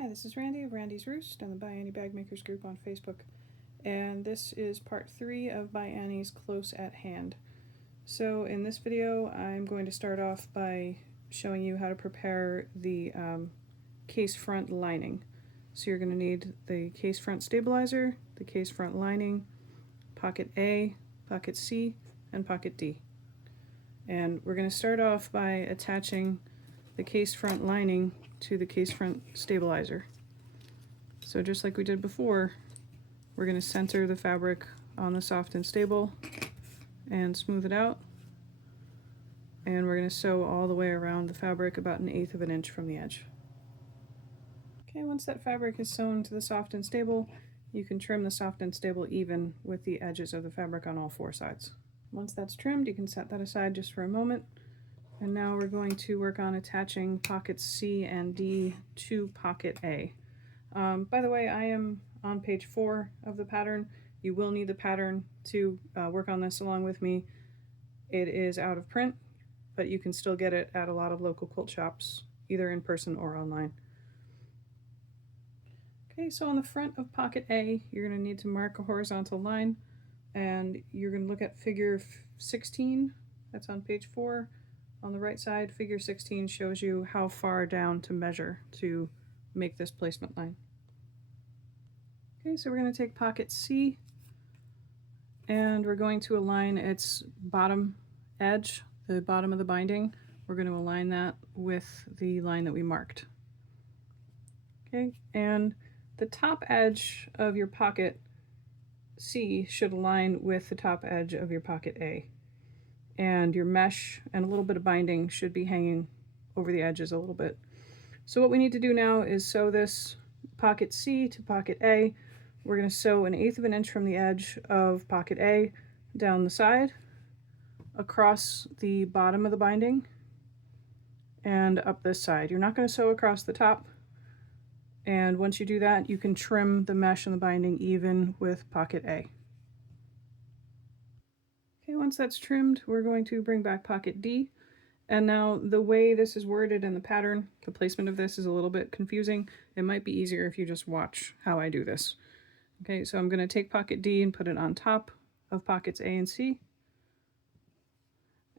Hi, this is Randy of Randy's Roost and the ByAnnie Bag Makers group on Facebook, and this is part 3 of ByAnnie's Close at Hand. So in this video I'm going to start off by showing you how to prepare the case front lining. So you're going to need the case front stabilizer, the case front lining, pocket A, pocket C, and pocket D. And we're going to start off by attaching the case front lining to the case front stabilizer. So just like we did before, we're going to center the fabric on the soft and stable and smooth it out, and we're going to sew all the way around the fabric about 1/8 of an inch from the edge. Okay, once that fabric is sewn to the soft and stable, you can trim the soft and stable even with the edges of the fabric on all 4 sides. Once that's trimmed, you can set that aside just for a moment. And now we're going to work on attaching pockets C and D to pocket A. By the way, I am on page 4 of the pattern. You will need the pattern to work on this along with me. It is out of print, but you can still get it at a lot of local quilt shops, either in person or online. Okay, so on the front of pocket A, you're going to need to mark a horizontal line, and you're going to look at figure 16. That's on page 4. On the right side, figure 16 shows you how far down to measure to make this placement line. Okay, so we're going to take pocket C and we're going to align its bottom edge, the bottom of the binding. We're going to align that with the line that we marked. Okay, and the top edge of your pocket C should align with the top edge of your pocket A. And your mesh and a little bit of binding should be hanging over the edges a little bit. So what we need to do now is sew this pocket C to pocket A. We're going to sew 1/8 of an inch from the edge of pocket A down the side, across the bottom of the binding, and up this side. You're not going to sew across the top, and once you do that, you can trim the mesh and the binding even with pocket A. Okay, once that's trimmed, we're going to bring back pocket D. And now the way this is worded in the pattern, the placement of this is a little bit confusing. It might be easier if you just watch how I do this. Okay, so I'm going to take pocket D and put it on top of pockets A and C.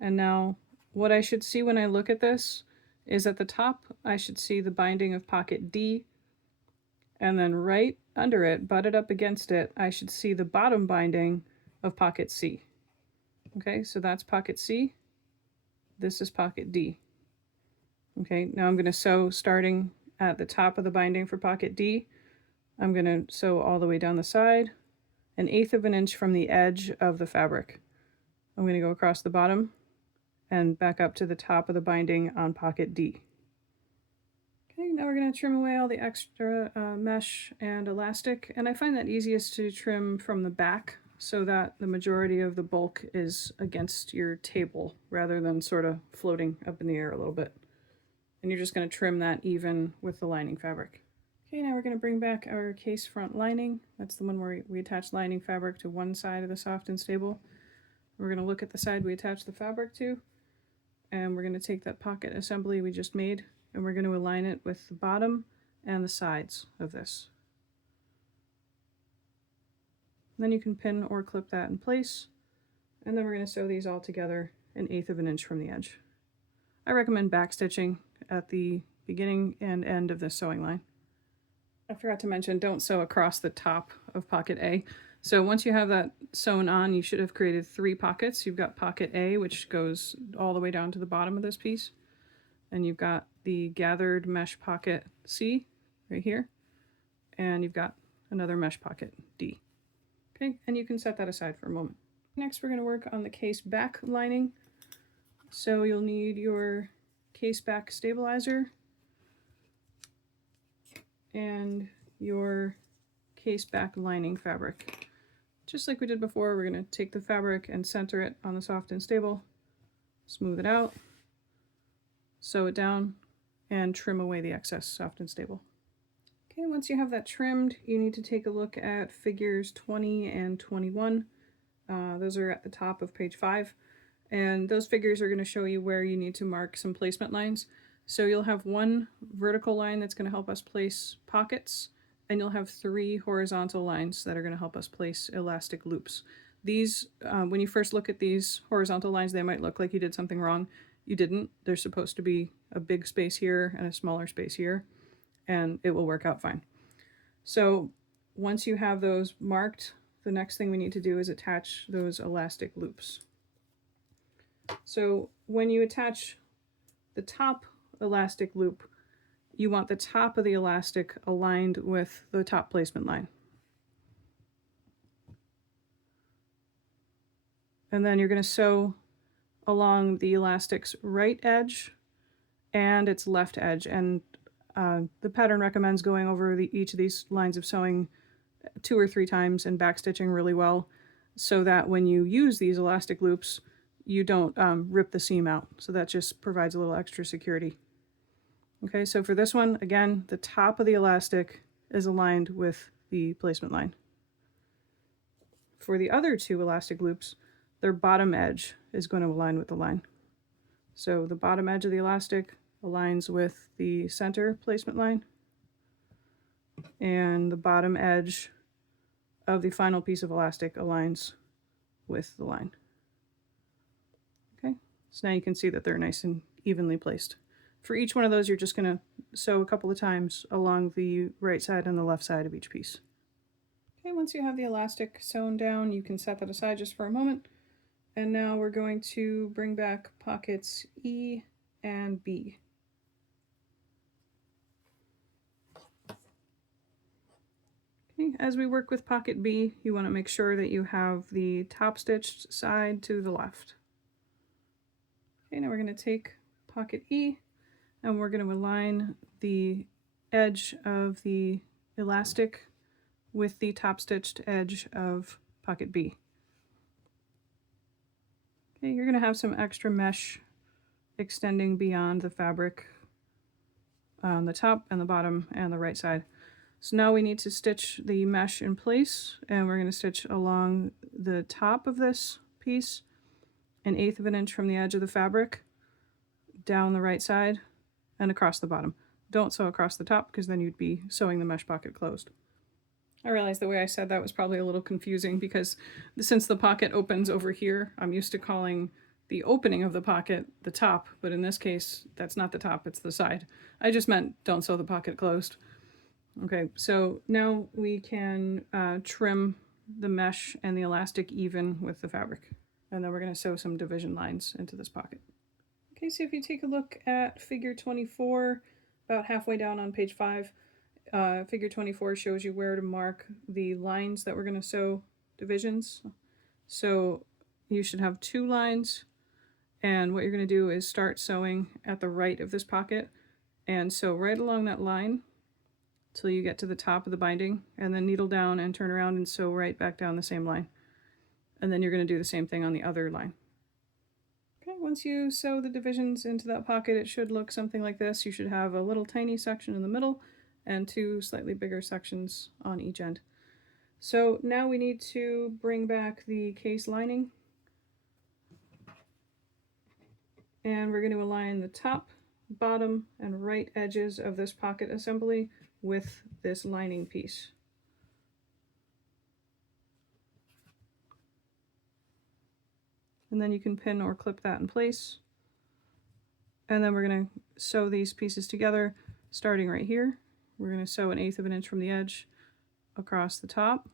And now what I should see when I look at this is at the top, I should see the binding of pocket D. And then right under it, butted up against it, I should see the bottom binding of pocket C. Okay, so that's pocket C. This is pocket D. Okay, now I'm going to sew starting at the top of the binding for pocket D. I'm going to sew all the way down the side, 1/8 of an inch from the edge of the fabric. I'm going to go across the bottom and back up to the top of the binding on pocket D. Okay, now we're going to trim away all the extra mesh and elastic, and I find that easiest to trim from the back, so that the majority of the bulk is against your table rather than sort of floating up in the air a little bit. And you're just going to trim that even with the lining fabric. Okay, now we're going to bring back our case front lining. That's the one where we attach lining fabric to one side of the soft and stable. We're going to look at the side we attach the fabric to, and we're going to take that pocket assembly we just made, and we're going to align it with the bottom and the sides of this. Then you can pin or clip that in place, and then we're going to sew these all together 1/8 of an inch from the edge. I recommend backstitching at the beginning and end of the sewing line. I forgot to mention, don't sew across the top of pocket A. So once you have that sewn on, you should have created 3 pockets. You've got pocket A, which goes all the way down to the bottom of this piece, and you've got the gathered mesh pocket C right here, and you've got another mesh pocket D. Okay, and you can set that aside for a moment. Next, we're going to work on the case back lining. So you'll need your case back stabilizer and your case back lining fabric. Just like we did before, we're going to take the fabric and center it on the soft and stable, smooth it out, sew it down, and trim away the excess soft and stable. Okay, once you have that trimmed, you need to take a look at figures 20 and 21. Those are at the top of page 5. And those figures are going to show you where you need to mark some placement lines. So you'll have one vertical line that's going to help us place pockets, and you'll have 3 horizontal lines that are going to help us place elastic loops. These, when you first look at these horizontal lines, they might look like you did something wrong. You didn't. There's supposed to be a big space here and a smaller space here, and it will work out fine. So once you have those marked, the next thing we need to do is attach those elastic loops. So when you attach the top elastic loop, you want the top of the elastic aligned with the top placement line. And then you're going to sew along the elastic's right edge and its left edge. And the pattern recommends going over each of these lines of sewing 2 or 3 times and backstitching really well, so that when you use these elastic loops, you don't rip the seam out. So that just provides a little extra security. Okay, so for this one, again, the top of the elastic is aligned with the placement line. For the other 2 elastic loops, their bottom edge is going to align with the line. So the bottom edge of the elastic aligns with the center placement line, and the bottom edge of the final piece of elastic aligns with the line. Okay, so now you can see that they're nice and evenly placed. For each one of those, you're just going to sew a couple of times along the right side and the left side of each piece. Okay, once you have the elastic sewn down, you can set that aside just for a moment. And now we're going to bring back pockets E and B. Okay, as we work with pocket B, you want to make sure that you have the top stitched side to the left. Okay, now we're going to take pocket E and we're going to align the edge of the elastic with the top stitched edge of pocket B. Okay, you're going to have some extra mesh extending beyond the fabric on the top and the bottom and the right side. So now we need to stitch the mesh in place, and we're going to stitch along the top of this piece 1/8 of an inch from the edge of the fabric down the right side and across the bottom. Don't sew across the top because then you'd be sewing the mesh pocket closed. I realized the way I said that was probably a little confusing because since the pocket opens over here, I'm used to calling the opening of the pocket the top, but in this case, that's not the top, it's the side. I just meant don't sew the pocket closed. Okay, so now we can trim the mesh and the elastic even with the fabric. And then we're going to sew some division lines into this pocket. Okay, so if you take a look at figure 24, about halfway down on page 5, figure 24 shows you where to mark the lines that we're going to sew divisions. So you should have 2 lines, and what you're going to do is start sewing at the right of this pocket and sew right along that line till you get to the top of the binding, and then needle down and turn around and sew right back down the same line. And then you're going to do the same thing on the other line. Okay, once you sew the divisions into that pocket, it should look something like this. You should have a little tiny section in the middle and 2 slightly bigger sections on each end. So now we need to bring back the case lining. And we're going to align the top, bottom, and right edges of this pocket assembly with this lining piece. And then you can pin or clip that in place. And then we're going to sew these pieces together, starting right here. We're going to sew 1/8 of an inch from the edge across the top,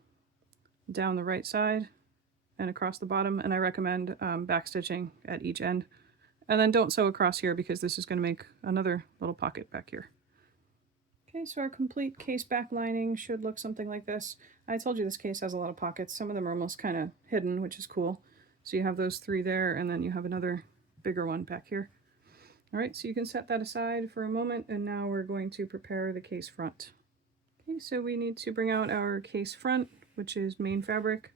down the right side, and across the bottom. And I recommend backstitching at each end. And then don't sew across here because this is going to make another little pocket back here. Okay, so our complete case back lining should look something like this. I told you this case has a lot of pockets. Some of them are almost kind of hidden, which is cool. So you have those 3 there, and then you have another bigger one back here. All right, so you can set that aside for a moment, and now we're going to prepare the case front. Okay, so we need to bring out our case front, which is main fabric,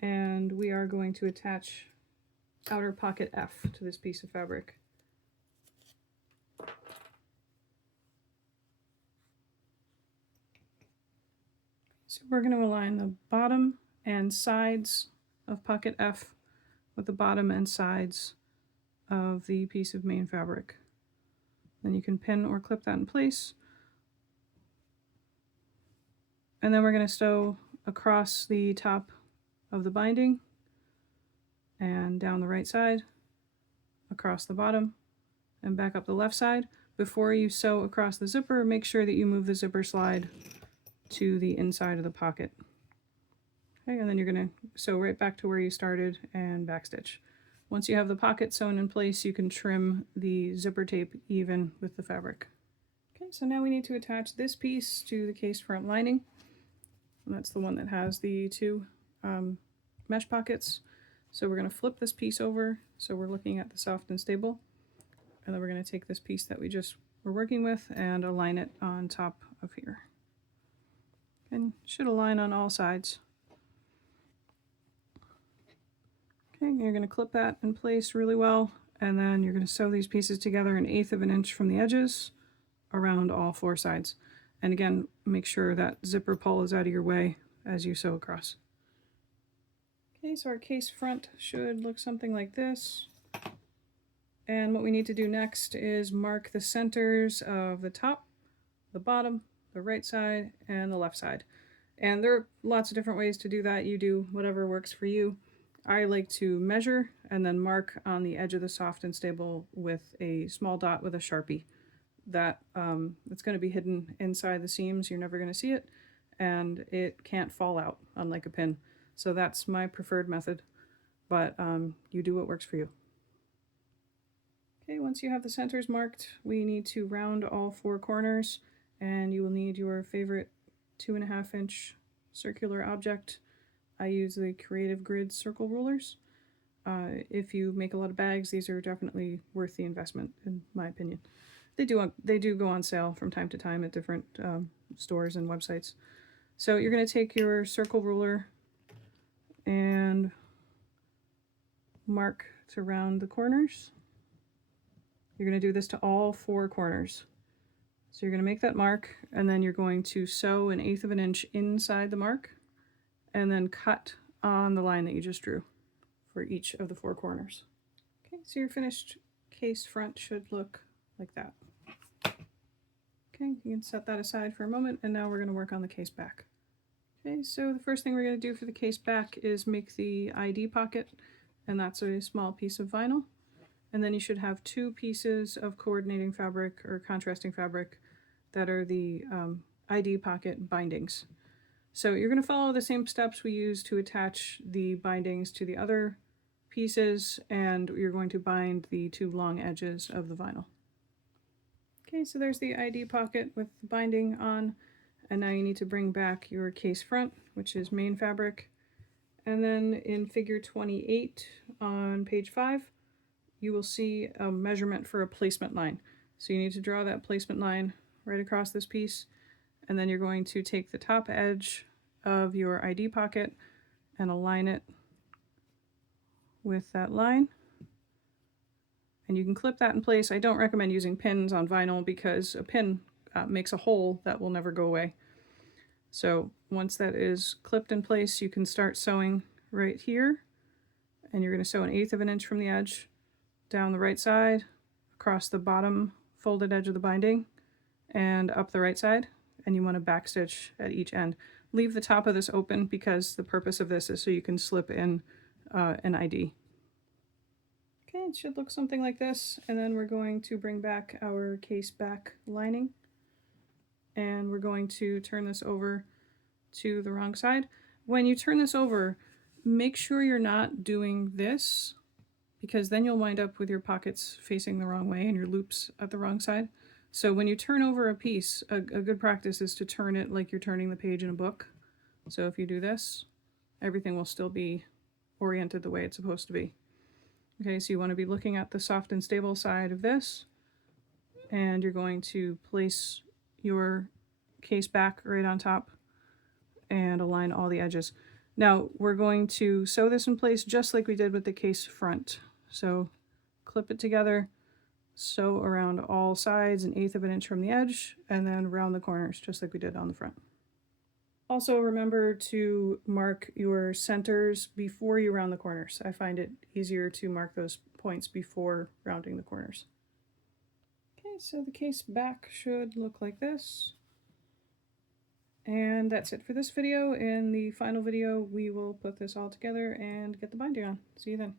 and we are going to attach outer pocket F to this piece of fabric. So we're going to align the bottom and sides of pocket F with the bottom and sides of the piece of main fabric. Then you can pin or clip that in place. And then we're going to sew across the top of the binding and down the right side, across the bottom, and back up the left side. Before you sew across the zipper, make sure that you move the zipper slide to the inside of the pocket. Okay, and then you're going to sew right back to where you started and backstitch. Once you have the pocket sewn in place, you can trim the zipper tape even with the fabric. Okay, so now we need to attach this piece to the case front lining. And that's the one that has the two mesh pockets. So we're going to flip this piece over so we're looking at the soft and stable. And then we're going to take this piece that we just were working with and align it on top of here. And should align on all sides. Okay, you're going to clip that in place really well, and then you're going to sew these pieces together 1/8 of an inch from the edges around all 4 sides. And again, make sure that zipper pull is out of your way as you sew across. Okay, so our case front should look something like this. And what we need to do next is mark the centers of the top, the bottom, the right side, and the left side. And there are lots of different ways to do that. You do whatever works for you. I like to measure and then mark on the edge of the soft and stable with a small dot with a Sharpie. That it's going to be hidden inside the seams. You're never going to see it, and it can't fall out, unlike a pin. So that's my preferred method, but you do what works for you. Okay, once you have the centers marked, we need to round all 4 corners, and you will need your favorite 2.5 inch circular object. I use the Creative Grid circle rulers. If you make a lot of bags, these are definitely worth the investment, in my opinion. They do go on sale from time to time at different stores and websites. So you're going to take your circle ruler and mark to round the corners. You're going to do this to all 4 corners. So you're going to make that mark, and then you're going to sew 1/8 of an inch inside the mark, and then cut on the line that you just drew for each of the 4 corners. Okay, so your finished case front should look like that. Okay, you can set that aside for a moment, and now we're going to work on the case back. Okay, so the first thing we're going to do for the case back is make the ID pocket, and that's a small piece of vinyl. And then you should have 2 pieces of coordinating fabric or contrasting fabric that are the ID pocket bindings. So you're going to follow the same steps we used to attach the bindings to the other pieces, and you're going to bind the 2 long edges of the vinyl. Okay, so there's the ID pocket with the binding on, and now you need to bring back your case front, which is main fabric. And then in figure 28 on page 5, you will see a measurement for a placement line. So you need to draw that placement line right across this piece, and then you're going to take the top edge of your ID pocket and align it with that line. And you can clip that in place. I don't recommend using pins on vinyl because a pin makes a hole that will never go away. So once that is clipped in place, you can start sewing right here, and you're going to sew 1/8 of an inch from the edge down the right side, across the bottom folded edge of the binding, and up the right side, and you want to backstitch at each end. Leave the top of this open because the purpose of this is so you can slip in an ID. Okay, it should look something like this, and then we're going to bring back our case back lining, and we're going to turn this over to the wrong side. When you turn this over, make sure you're not doing this, because then you'll wind up with your pockets facing the wrong way and your loops at the wrong side. So when you turn over a piece, a good practice is to turn it like you're turning the page in a book. So if you do this, everything will still be oriented the way it's supposed to be. Okay, so you want to be looking at the soft and stable side of this, and you're going to place your case back right on top and align all the edges. Now we're going to sew this in place just like we did with the case front. So clip it together, sew around all sides 1/8 of an inch from the edge, and then round the corners just like we did on the front. Also remember to mark your centers before you round the corners. I find it easier to mark those points before rounding the corners. Okay, so the case back should look like this. And that's it for this video. In the final video, we will put this all together and get the binder on. See you then.